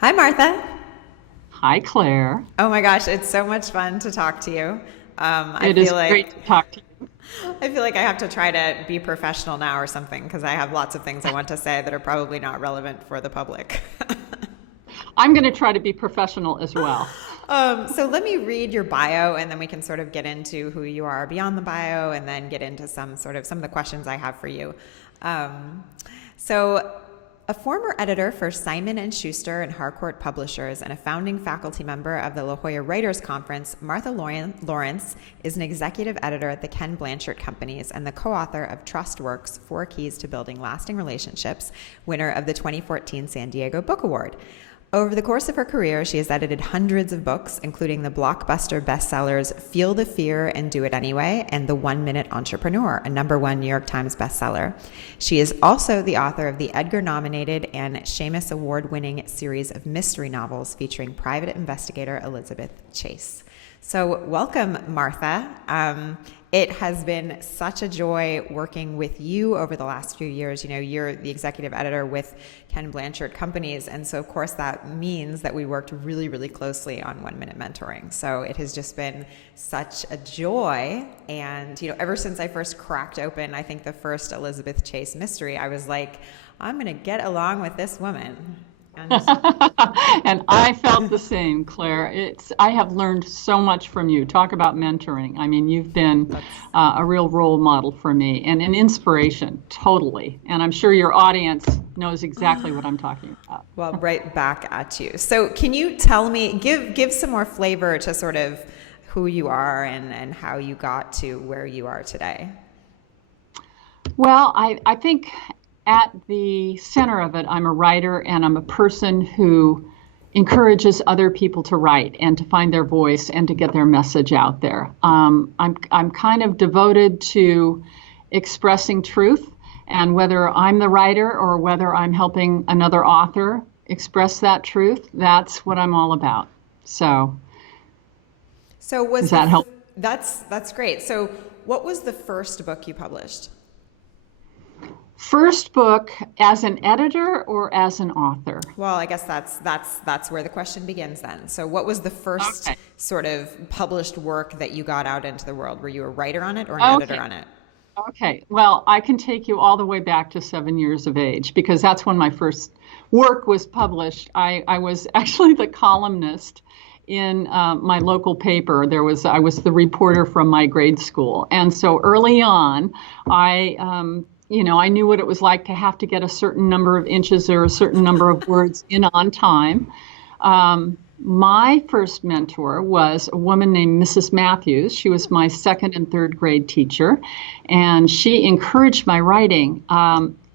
Hi, Martha. Hi, Claire. Oh my gosh, it's so much fun to talk to you. I It is feel great like to talk to you. I feel like I have to try to be professional now or something because I have lots of things I want to say that are probably not relevant for the public. I'm going to try to be professional as well. So let me read your bio and then we can sort of get into who you are beyond the bio and then get into some of the questions I have for you. Um, so a former editor for Simon and Schuster and Harcourt Publishers and a founding faculty member of the La Jolla Writers Conference, Martha Lawrence is an executive editor at the Ken Blanchard Companies and the co-author of Trust Works: Four Keys to Building Lasting Relationships, winner of the 2014 San Diego Book Award. Over the course of her career, she has edited hundreds of books, including the blockbuster bestsellers Feel the Fear and Do It Anyway and The 1 Minute Entrepreneur, a #1 New York Times bestseller. She is also the author of the Edgar-nominated and Shamus Award-winning series of mystery novels featuring private investigator Elizabeth Chase. So welcome, Martha. It has been such a joy working with you over the last few years. You know, you're the executive editor with Ken Blanchard Companies, and so of course that means that we worked really, really closely on 1 Minute Mentoring. So it has just been such a joy, and you know, ever since I first cracked open, I think the first Elizabeth Chase mystery, I was like, I'm going to get along with this woman. And And I felt the same, Claire. I have learned so much from you. Talk about mentoring. I mean, you've been a real role model for me and an inspiration, totally. And I'm sure your audience knows exactly what I'm talking about. well, right back at you. So can you tell me, give some more flavor to sort of who you are and how you got to where you are today? Well, I think at the center of it, I'm a writer and I'm a person who encourages other people to write and to find their voice and to get their message out there. I'm kind of devoted to expressing truth, and whether I'm the writer or whether I'm helping another author express that truth, that's what I'm all about. So So was does that help? that's great. So what was the first book you published? First book as an editor or as an author? Well, I guess that's where the question begins then. So what was the first Okay. sort of published work that you got out into the world? Were you a writer on it or an editor Okay. on it? Okay. Well, I can take you all the way back to 7 years of age because that's when my first work was published. I was actually the columnist in my local paper. I was the reporter from my grade school, and so early on, I knew what it was like to have to get a certain number of inches or a certain number of words in on time. My first mentor was a woman named Mrs. Matthews. She was my second and third grade teacher, and she encouraged my writing.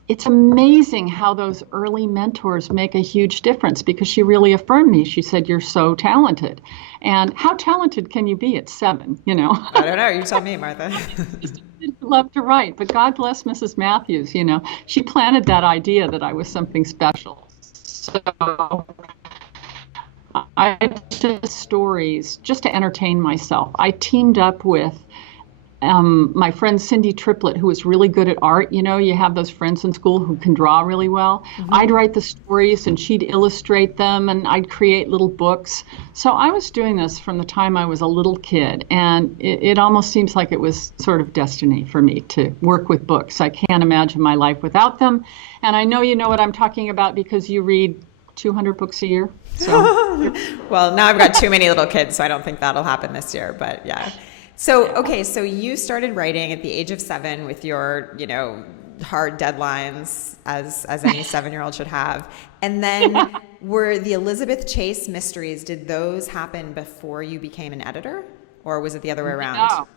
It's amazing how those early mentors make a huge difference because she really affirmed me. She said, "You're so talented." And how talented can you be at 7, you know? I don't know. You tell me, Martha. Love to write, but God bless Mrs. Matthews, you know, she planted that idea that I was something special. So I just stories just to entertain myself. I teamed up with my friend Cindy Triplett, who was really good at art. You know, you have those friends in school who can draw really well. I'd write the stories and she'd illustrate them and I'd create little books. So I was doing this from the time I was a little kid, and it almost seems like it was sort of destiny for me to work with books. I can't imagine my life without them. And I know you know what I'm talking about because you read 200 books a year. So Well, now I've got too many little kids, so I don't think that'll happen this year, but yeah. So, okay, so you started writing at the age of 7 with your, you know, hard deadlines as any 7-year-old should have. And then were the Elizabeth Chase mysteries, did those happen before you became an editor? Or was it the other way around? no.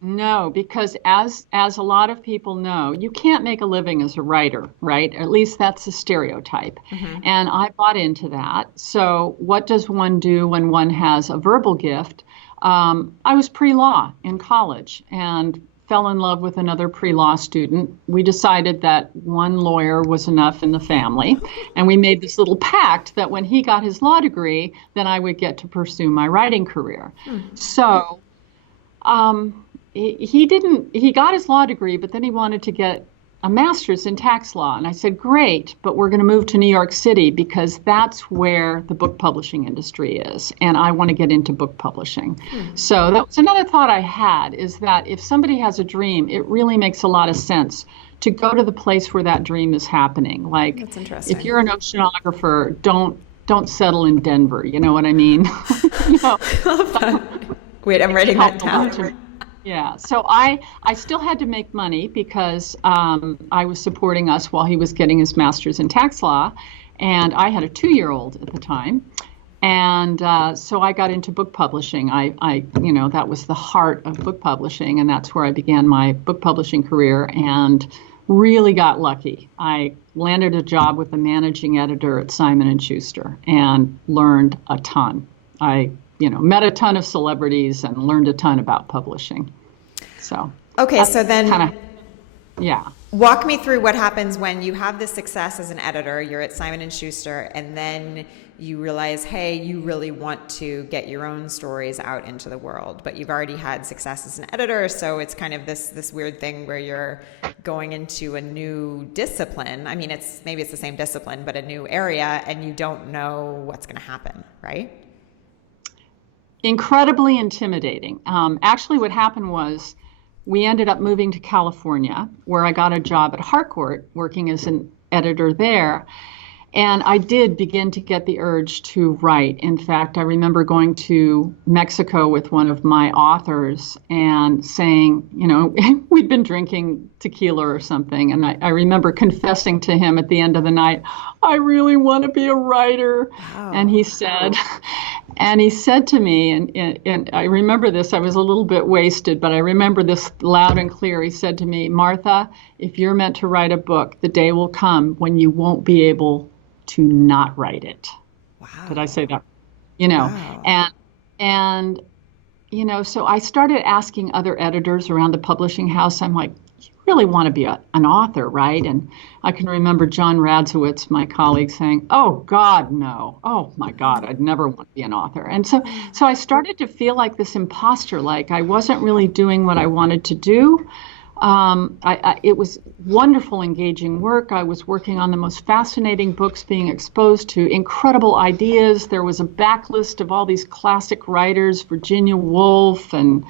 No, because as a lot of people know, you can't make a living as a writer, right? At least that's a stereotype. And I bought into that. So what does one do when one has a verbal gift? I was pre-law in college and fell in love with another pre-law student. We decided that one lawyer was enough in the family, and we made this little pact that when he got his law degree, then I would get to pursue my writing career. So he got his law degree, but then he wanted to get a master's in tax law. And I said, great, but we're going to move to New York City because that's where the book publishing industry is. And I want to get into book publishing. So that was another thought I had, is that if somebody has a dream, it really makes a lot of sense to go to the place where that dream is happening. Like, that's interesting. If you're an oceanographer, don't settle in Denver. You know what I mean? Wait, I'm writing that down. Yeah, so I still had to make money because I was supporting us while he was getting his master's in tax law, and I had a 2-year-old at the time, and so I got into book publishing. I that was the heart of book publishing, and that's where I began my book publishing career, and really got lucky. I landed a job with the managing editor at Simon & Schuster and learned a ton. I met a ton of celebrities and learned a ton about publishing. So okay, so then yeah. Walk me through what happens when you have this success as an editor, you're at Simon & Schuster, and then you realize, hey, you really want to get your own stories out into the world, but you've already had success as an editor, so it's kind of this weird thing where you're going into a new discipline. I mean, maybe it's the same discipline, but a new area, and you don't know what's going to happen, right? Incredibly intimidating. Actually, what happened was we ended up moving to California, where I got a job at Harcourt, working as an editor there. And I did begin to get the urge to write. In fact, I remember going to Mexico with one of my authors and saying, we'd been drinking tequila or something. And I remember confessing to him at the end of the night, I really want to be a writer. Wow. And he said to me, and I remember this, I was a little bit wasted, but I remember this loud and clear. He said to me, Martha, if you're meant to write a book, the day will come when you won't be able to not write it. Wow. Did I say that? Wow. And so I started asking other editors around the publishing house. I'm like, you really want to be an author, right? And I can remember John Radzowitz, my colleague, saying, oh, God, no. Oh, my God, I'd never want to be an author. And so I started to feel like this imposter, like I wasn't really doing what I wanted to do. It was wonderful, engaging work. I was working on the most fascinating books, being exposed to incredible ideas. There was a backlist of all these classic writers, Virginia Woolf and,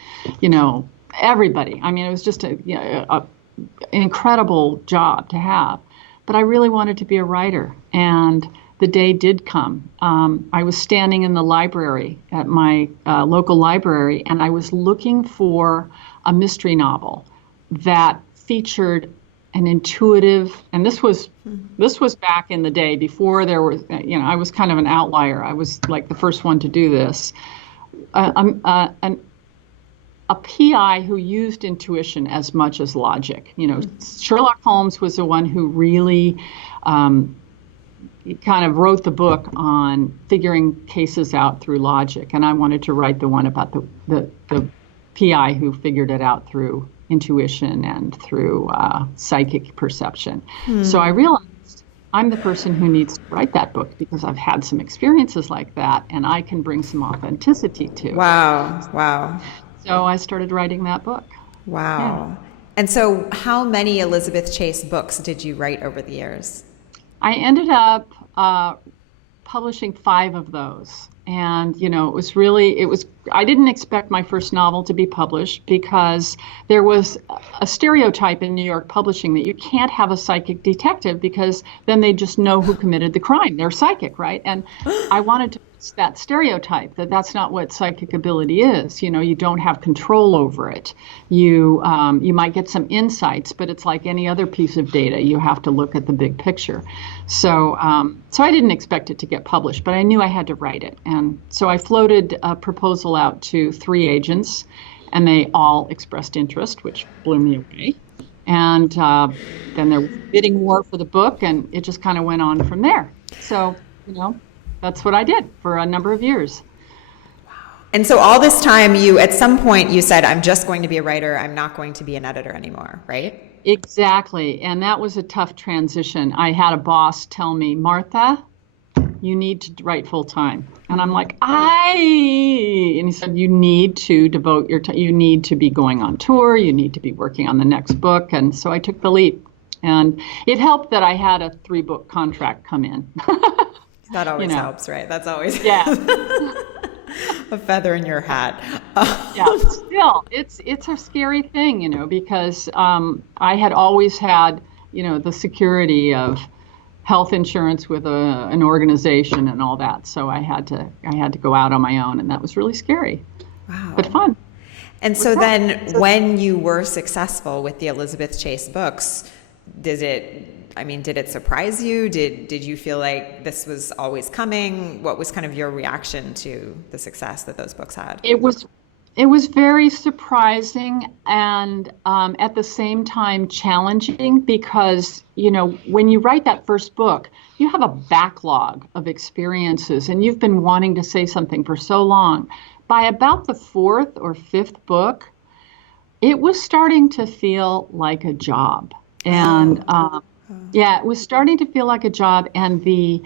everybody. I mean, it was just an incredible job to have. But I really wanted to be a writer. And the day did come. I was standing in the library at my local library, and I was looking for a mystery novel that featured an intuitive, and this was back in the day before there was, I was kind of an outlier. I was like the first one to do this. A PI who used intuition as much as logic. Sherlock Holmes was the one who really kind of wrote the book on figuring cases out through logic, and I wanted to write the one about the PI who figured it out through intuition and through psychic perception. So I realized I'm the person who needs to write that book because I've had some experiences like that and I can bring some authenticity to it. Wow. So I started writing that book. Wow. Yeah. And so how many Elizabeth Chase books did you write over the years? I ended up publishing 5 of those. And, I didn't expect my first novel to be published because there was a stereotype in New York publishing that you can't have a psychic detective because then they just know who committed the crime. They're psychic, right? And I wanted to fix that stereotype that that's not what psychic ability is. You don't have control over it. You might get some insights, but it's like any other piece of data. You have to look at the big picture. So I didn't expect it to get published, but I knew I had to write it. And so I floated a proposal out to 3 agents, and they all expressed interest, which blew me away. And then there was a bidding war for the book, and it just kind of went on from there. So, that's what I did for a number of years. And so all this time, at some point, you said, I'm just going to be a writer. I'm not going to be an editor anymore, right? Exactly. And that was a tough transition. I had a boss tell me, Martha, you need to write full time. And I'm like, and he said, you need to devote your time. You need to be going on tour. You need to be working on the next book. And so I took the leap. And it helped that I had a 3-book contract come in. That always You know. helps, right? That's always Yeah. a feather in your hat. Yeah, still, it's a scary thing, because I had always had, the security of health insurance with an organization and all that. So I had to go out on my own, and that was really scary, Wow. but fun. And so then when you were successful with the Elizabeth Chase books, did it surprise you? Did you feel like this was always coming? What was kind of your reaction to the success that those books had? It was very surprising and at the same time challenging because, when you write that first book, you have a backlog of experiences and you've been wanting to say something for so long. By about the 4th or 5th book, it was starting to feel like a job. And it was starting to feel like a job, and the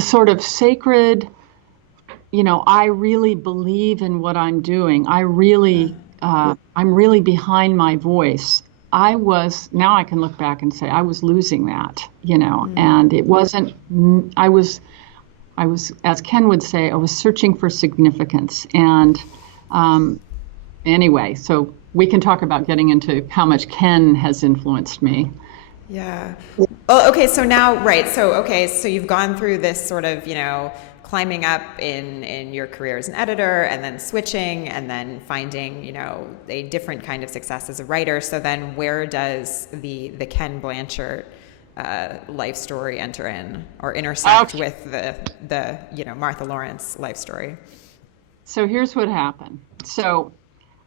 sort of sacred, I really believe in what I'm doing. I'm really behind my voice. Now I can look back and say I was losing that, and it wasn't, I was, as Ken would say, I was searching for significance. And anyway, so we can talk about getting into how much Ken has influenced me. Yeah. Oh, okay. So now, right. So you've gone through this sort of, climbing up in your career as an editor and then switching and then finding, a different kind of success as a writer. So then where does the Ken Blanchard life story enter in or intersect with the Martha Lawrence life story? So here's what happened. So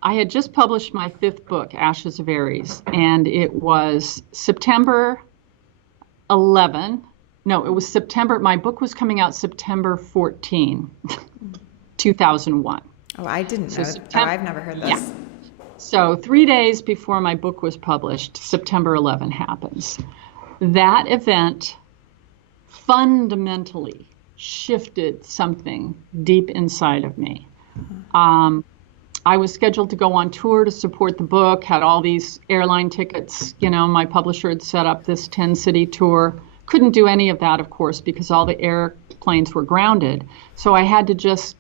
I had just published my 5th book, Ashes of Aries, and it was September 11. No, it was September. My book was coming out September 14, 2001. Oh, I didn't know. I've never heard this. Yeah. So 3 days before my book was published, September 11 happens. That event fundamentally shifted something deep inside of me. I was scheduled to go on tour to support the book, had all these airline tickets. My publisher had set up this 10-city tour. Couldn't do any of that, of course, because all the airplanes were grounded. So I had to just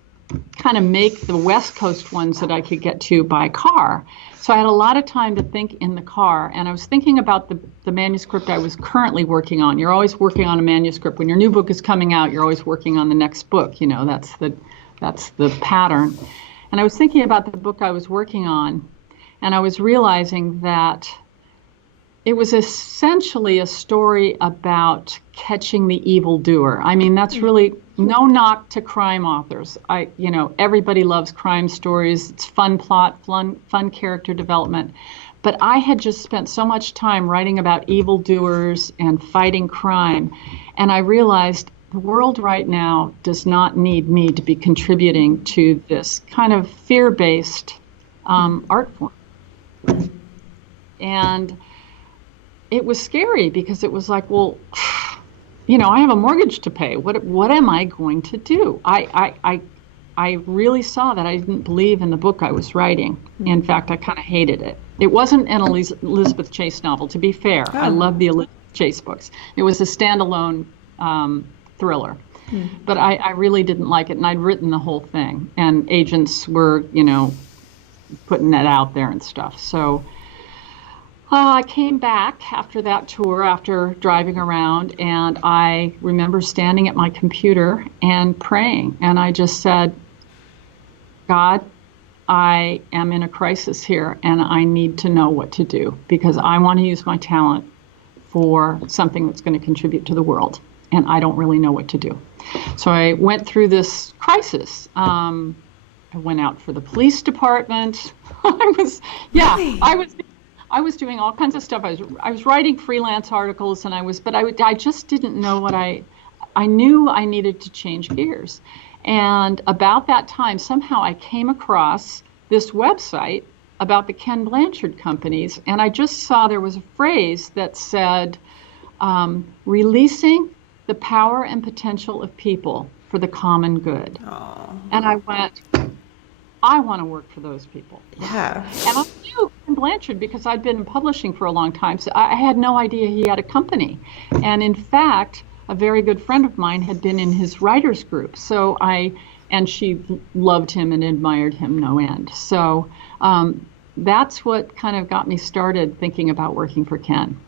kind of make the West Coast ones that I could get to by car. So I had a lot of time to think in the car, and I was thinking about the manuscript I was currently working on. You're always working on a manuscript. When your new book is coming out, you're always working on the next book. That's the pattern. And I was thinking about the book I was working on, and I was realizing that it was essentially a story about catching the evildoer. I mean, that's really no knock to crime authors. Everybody loves crime stories. It's fun plot, fun character development. But I had just spent so much time writing about evildoers and fighting crime, and I realized the world right now does not need me to be contributing to this kind of fear-based art form. And it was scary because it was like, well, I have a mortgage to pay. What am I going to do? I really saw that I didn't believe in the book I was writing. In fact, I kind of hated it. It wasn't an Elizabeth Chase novel, to be fair. Oh. I love the Elizabeth Chase books. It was a standalone thriller. But I really didn't like it, and I'd written the whole thing, and agents were, putting that out there and stuff. So I came back after that tour, after driving around, and I remember standing at my computer and praying, and I just said, God, I am in a crisis here, and I need to know what to do, because I want to use my talent for something that's going to contribute to the world, and I don't really know what to do. So I went through this crisis. I went out for the police department. I was doing all kinds of stuff. I was writing freelance articles, and I just didn't know what I knew I needed to change gears. And about that time, somehow I came across this website about the Ken Blanchard companies, and I just saw there was a phrase that said, releasing the power and potential of people for the common good. Aww. And I went, I want to work for those people. Yeah. And I knew Blanchard because I'd been in publishing for a long time. So I had no idea he had a company. And in fact, a very good friend of mine had been in his writers group. And she loved him and admired him no end. So that's what kind of got me started thinking about working for Ken.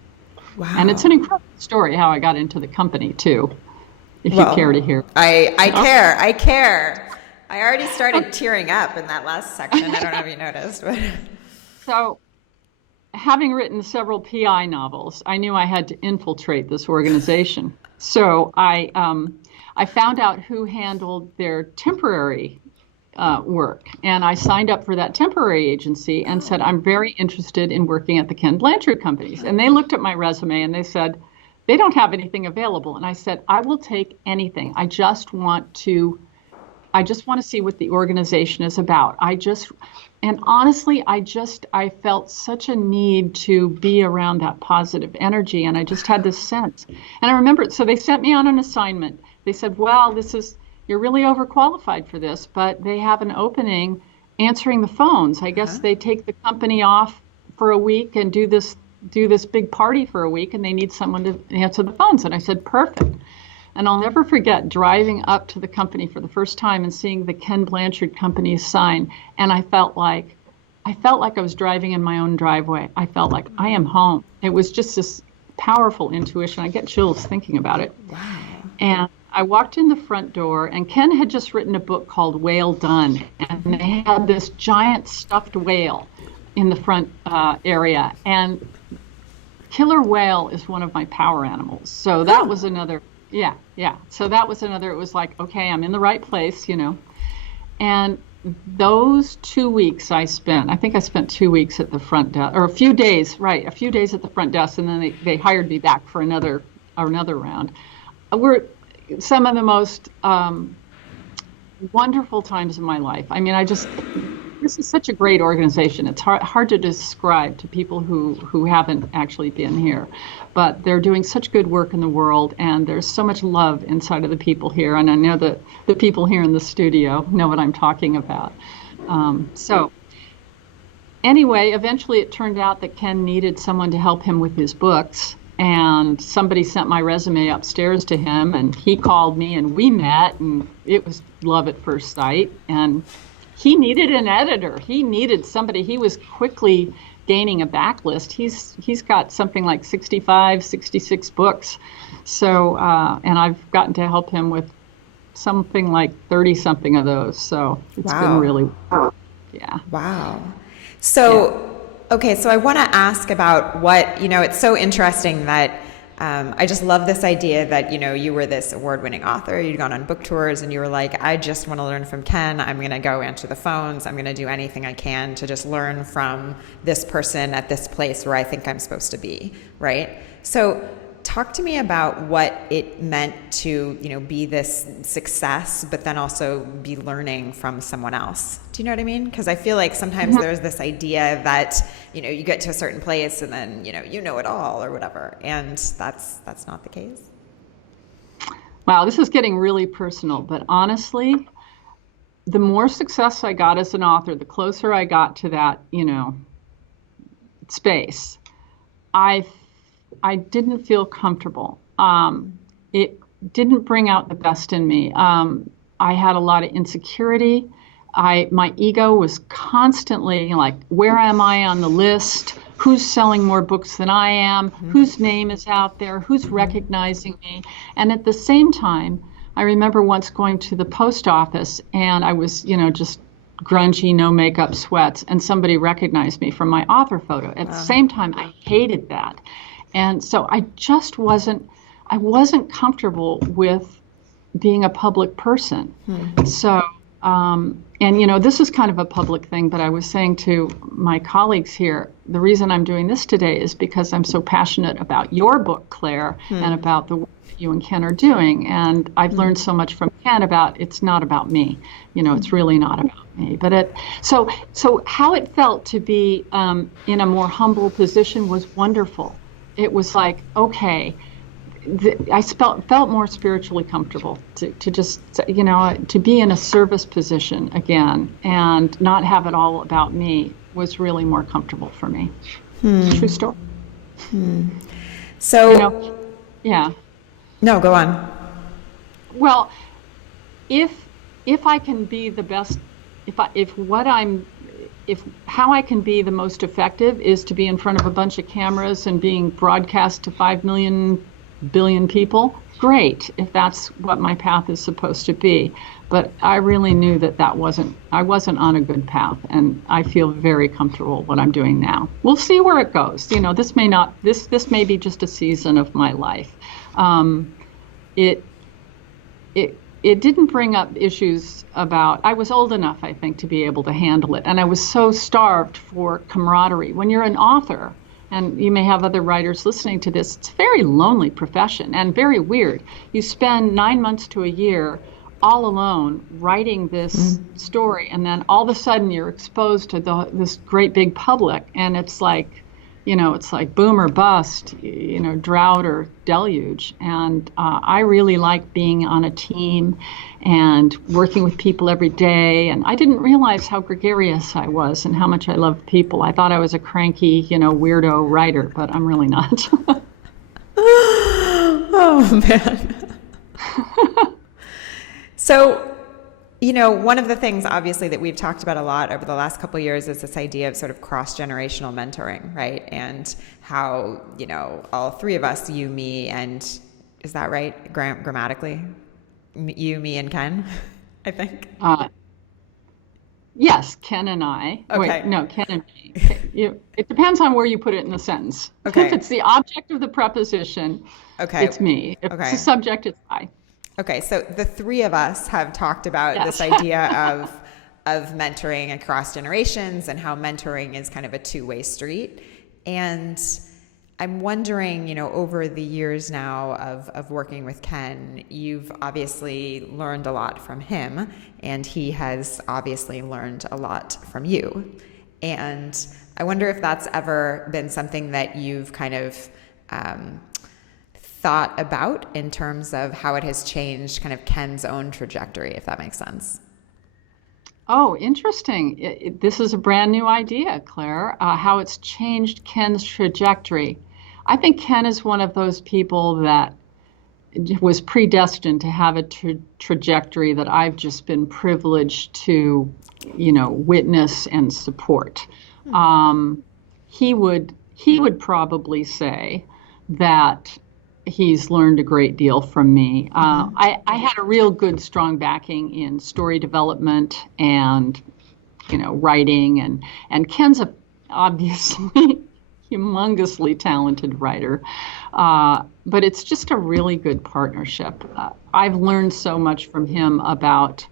Wow. And it's an incredible story how I got into the company too, if you care to hear. I care. I already started tearing up in that last section. I don't know if you noticed. But. So, having written several PI novels, I knew I had to infiltrate this organization. So I found out who handled their temporary work, and I signed up for that temporary agency and said, I'm very interested in working at the Ken Blanchard companies. And they looked at my resume and they said, they don't have anything available. And I said, I will take anything. I just want to see what the organization is about. And honestly, I felt such a need to be around that positive energy. And I just had this sense. And I remember, so they sent me on an assignment. They said, well, you're really overqualified for this, but they have an opening answering the phones. I guess they take the company off for a week and do this big party for a week, and they need someone to answer the phones. And I said, perfect. And I'll never forget driving up to the company for the first time and seeing the Ken Blanchard company's sign. And I felt like I was driving in my own driveway. I felt like I am home. It was just this powerful intuition. I get chills thinking about it. Wow. And I walked in the front door, and Ken had just written a book called Whale Done. And they had this giant stuffed whale in the front area. And killer whale is one of my power animals. So that was another. Yeah. So that was another, it was like, okay, I'm in the right place, And those 2 weeks I think I spent 2 weeks at the front desk, or a few days at the front desk, and then they hired me back for another round. Were some of the most wonderful times of my life. I mean, this is such a great organization. It's hard to describe to people who haven't actually been here, but they're doing such good work in the world, and there's so much love inside of the people here. And I know that the people here in the studio know what I'm talking about. So anyway, eventually it turned out that Ken needed someone to help him with his books, and somebody sent my resume upstairs to him, and he called me, and we met, and it was love at first sight. And he needed an editor. He needed somebody. He was quickly gaining a backlist. He's got something like 65, 66 books. So, and I've gotten to help him with something like 30 something of those. So it's been really, yeah. Wow. So, okay, so I want to ask about what, it's so interesting that I just love this idea that, you were this award-winning author, you'd gone on book tours, and you were like, I just want to learn from Ken. I'm going to go answer the phones. I'm going to do anything I can to just learn from this person at this place where I think I'm supposed to be, right? So talk to me about what it meant to, be this success, but then also be learning from someone else. Do you know what I mean? Because I feel like sometimes there's this idea that, you get to a certain place and then, you know it all or whatever. And that's not the case. Wow, this is getting really personal. But honestly, the more success I got as an author, the closer I got to that, space, I didn't feel comfortable. It didn't bring out the best in me. I had a lot of insecurity. My ego was constantly like, where am I on the list? Who's selling more books than I am? Whose name is out there? Who's recognizing me? And at the same time, I remember once going to the post office, and I was, just grungy, no makeup, sweats, and somebody recognized me from my author photo. At the same time, I hated that. And so I wasn't comfortable with being a public person. So, and this is kind of a public thing, but I was saying to my colleagues here, the reason I'm doing this today is because I'm so passionate about your book, Claire, and about the work that you and Ken are doing. And I've learned so much from Ken about, it's not about me, it's really not about me. But so how it felt to be in a more humble position was wonderful. It was like, okay, I felt more spiritually comfortable to just, to be in a service position again and not have it all about me. was really more comfortable for me. It's a true story. So, Yeah. no, go on. Well, if I can be the best, if how I can be the most effective is to be in front of a bunch of cameras and being broadcast to 5 million billion people, great, if that's what my path is supposed to be. But I really knew that I wasn't on a good path, and I feel very comfortable what I'm doing now. We'll see where it goes. This may be just a season of my life. It didn't bring up issues about, I was old enough, I think, to be able to handle it. And I was so starved for camaraderie. When you're an author, and you may have other writers listening to this, it's a very lonely profession and very weird. You spend 9 months to a year all alone writing this story, and then all of a sudden you're exposed to this great big public, and it's like, it's like boom or bust, drought or deluge. And I really like being on a team and working with people every day. And I didn't realize how gregarious I was and how much I loved people. I thought I was a cranky, weirdo writer, but I'm really not. Oh, man. So, one of the things obviously that we've talked about a lot over the last couple of years is this idea of sort of cross-generational mentoring, right? And how, all three of us, you, me, and is that right? Grammatically? You, me, and Ken, I think. Yes, Ken and I. Okay. Wait, no, Ken and me. It depends on where you put it in the sentence. Okay. If it's the object of the preposition, it's me. If it's the subject, it's I. Okay, so the three of us have talked about this idea of mentoring across generations and how mentoring is kind of a two-way street. And I'm wondering, over the years now of working with Ken, you've obviously learned a lot from him, and he has obviously learned a lot from you. And I wonder if that's ever been something that you've kind of thought about in terms of how it has changed kind of Ken's own trajectory, if that makes sense. Oh, interesting. This is a brand new idea, Claire, how it's changed Ken's trajectory. I think Ken is one of those people that was predestined to have a trajectory that I've just been privileged to, witness and support. He would probably say that he's learned a great deal from me. I had a real good, strong backing in story development and, writing, and Ken's obviously humongously talented writer, but it's just a really good partnership. I've learned so much from him about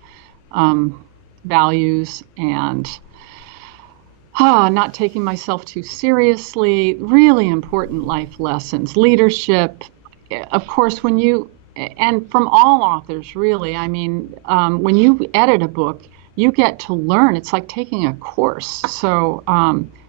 values and not taking myself too seriously, really important life lessons, leadership. Of course, and from all authors, really, I mean, when you edit a book, you get to learn. It's like taking a course. So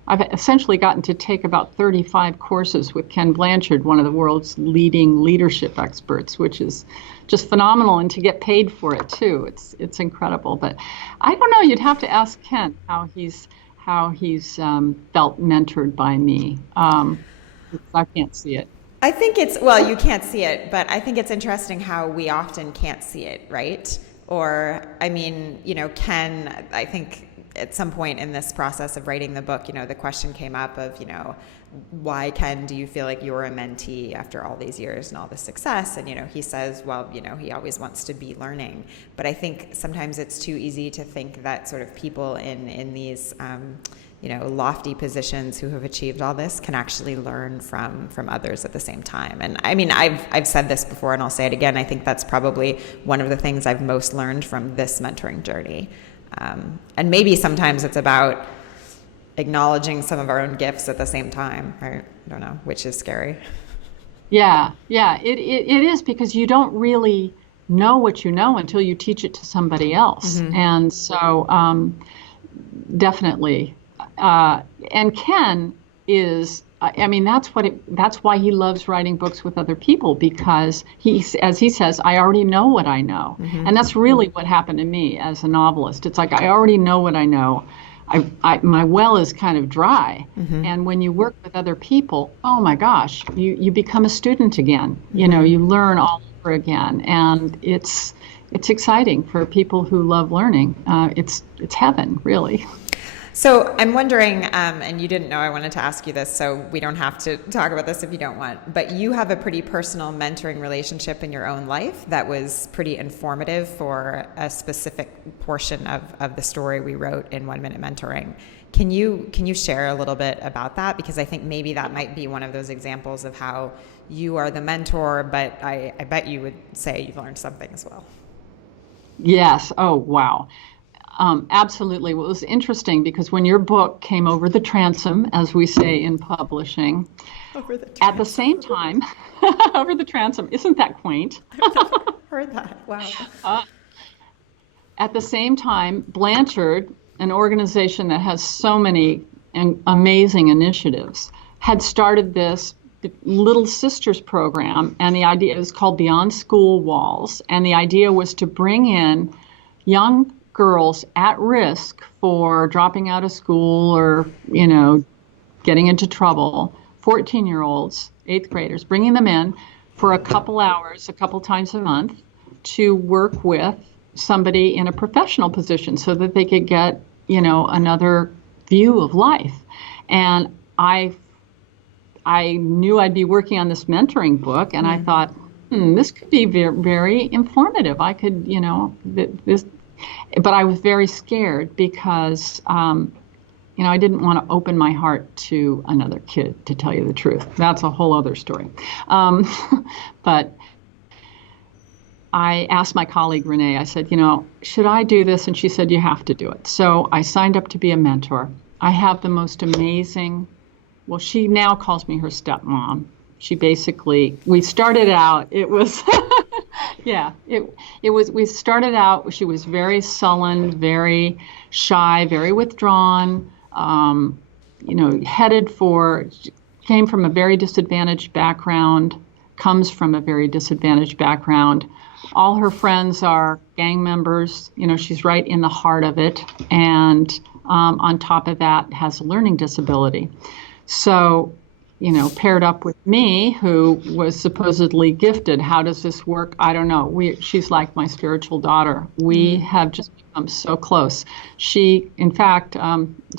I've essentially gotten to take about 35 courses with Ken Blanchard, one of the world's leading leadership experts, which is just phenomenal, and to get paid for it too. It's incredible. But I don't know. You'd have to ask Ken how he's felt mentored by me. I can't see it. I think you can't see it, but I think it's interesting how we often can't see it, right? Or, I mean, Ken, I think at some point in this process of writing the book, the question came up of, why, Ken, do you feel like you're a mentee after all these years and all this success? And, he says, well, he always wants to be learning. But I think sometimes it's too easy to think that sort of people in these, lofty positions who have achieved all this can actually learn from others at the same time. And I mean, I've said this before and I'll say it again. I think that's probably one of the things I've most learned from this mentoring journey. And maybe sometimes it's about acknowledging some of our own gifts at the same time, right? I don't know, which is scary. Yeah, it is, because you don't really know what you know until you teach it to somebody else. Mm-hmm. And so definitely. And Ken is, that's why he loves writing books with other people, because as he says, I already know what I know. Mm-hmm. And that's really what happened to me as a novelist. It's like, I already know what I know. my well is kind of dry. And when you work with other people, oh my gosh, you become a student again. You know, you learn all over again, and it's exciting for people who love learning. It's heaven, really. So I'm wondering, and you didn't know I wanted to ask you this, so we don't have to talk about this if you don't want, but you have a pretty personal mentoring relationship in your own life that was pretty informative for a specific portion of the story we wrote in 1 Minute Mentoring. Can you share a little bit about that? Because I think maybe that might be one of those examples of how you are the mentor, but I bet you would say you've learned something as well. Yes. Oh, wow. Absolutely. Well, it was interesting because when your book came over the transom, as we say in publishing, at the same time, over the transom, isn't that quaint? I've never heard that. Wow. At the same time, Blanchard, an organization that has so many amazing initiatives, had started this Little Sisters program, and the idea is called Beyond School Walls, and the idea was to bring in young girls at risk for dropping out of school or, you know, getting into trouble, 14-year-olds, 8th graders, bringing them in for a couple hours, a couple times a month to work with somebody in a professional position so that they could get, you know, another view of life. And I knew I'd be working on this mentoring book, and I thought, this could be very, very informative. I could, you know, this. But I was very scared because, you know, I didn't want to open my heart to another kid, to tell you the truth. That's a whole other story. But I asked my colleague, Renee, I said, you know, should I do this? And she said, you have to do it. So I signed up to be a mentor. I have the most amazing, well, she now calls me her stepmom. She basically, we started out, it was... Yeah, it was, we started out, she was very sullen, very shy, very withdrawn, you know, came from a very disadvantaged background, comes from a very disadvantaged background. All her friends are gang members, you know, she's right in the heart of it. And on top of that, has a learning disability. So, you know, paired up with me, who was supposedly gifted. How does this work? I don't know. She's like my spiritual daughter. We have just become so close. She, in fact,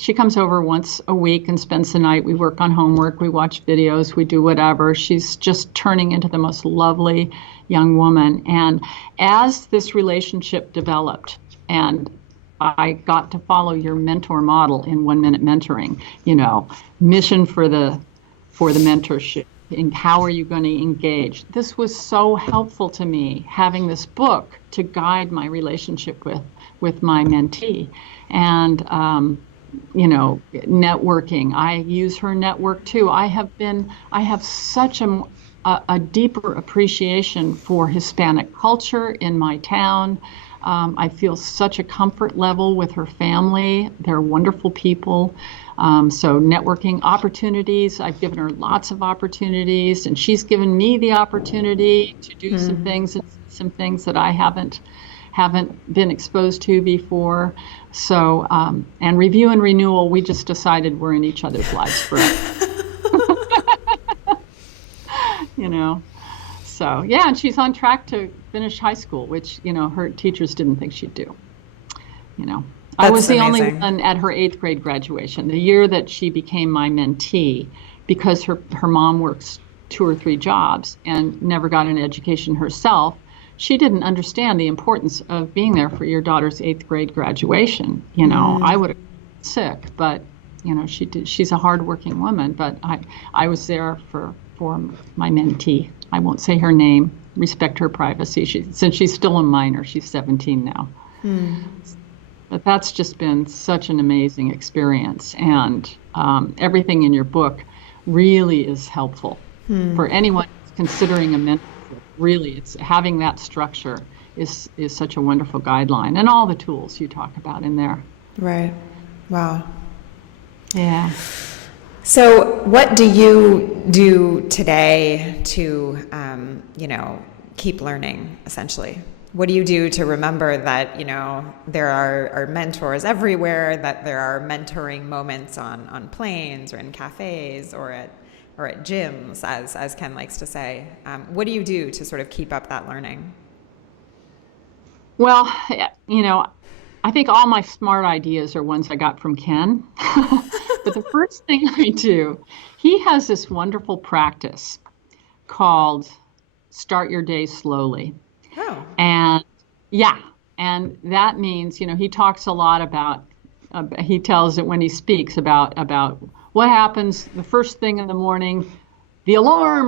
she comes over once a week and spends the night. We work on homework. We watch videos. We do whatever. She's just turning into the most lovely young woman. And as this relationship developed, and I got to follow your mentor model in 1 Minute Mentoring, you know, mission for the mentorship, and how are you going to engage? This was so helpful to me, having this book to guide my relationship with my mentee. And, you know, networking. I use her network too. I have such a deeper appreciation for Hispanic culture in my town. I feel such a comfort level with her family. They're wonderful people. So networking opportunities, I've given her lots of opportunities, and she's given me the opportunity to do some things that I haven't been exposed to before. So, and review and renewal, we just decided we're in each other's lives forever. You know, so yeah, and she's on track to finish high school, which, you know, her teachers didn't think she'd do, you know. I was the only one at her 8th grade graduation, the year that she became my mentee, because her mom works 2 or 3 jobs and never got an education herself. She didn't understand the importance of being there for your daughter's 8th grade graduation. You know, I would have been sick, but, you know, she's a hardworking woman, but I was there for my mentee. I won't say her name, respect her privacy. Since she's still a minor, she's 17 now. But that's just been such an amazing experience. And everything in your book really is helpful for anyone who's considering a mentorship. Really, it's having that structure is such a wonderful guideline, and all the tools you talk about in there. Right. Wow. Yeah. So what do you do today to, you know, keep learning, essentially? What do you do to remember that, there are mentors everywhere, that there are mentoring moments on planes or in cafes or at gyms, as Ken likes to say? What do you do to sort of keep up that learning? Well, I think all my smart ideas are ones I got from Ken. But the first thing I do, he has this wonderful practice called start your day slowly. Oh. And yeah, and that means, he talks a lot about, he tells it when he speaks about what happens the first thing in the morning, the alarm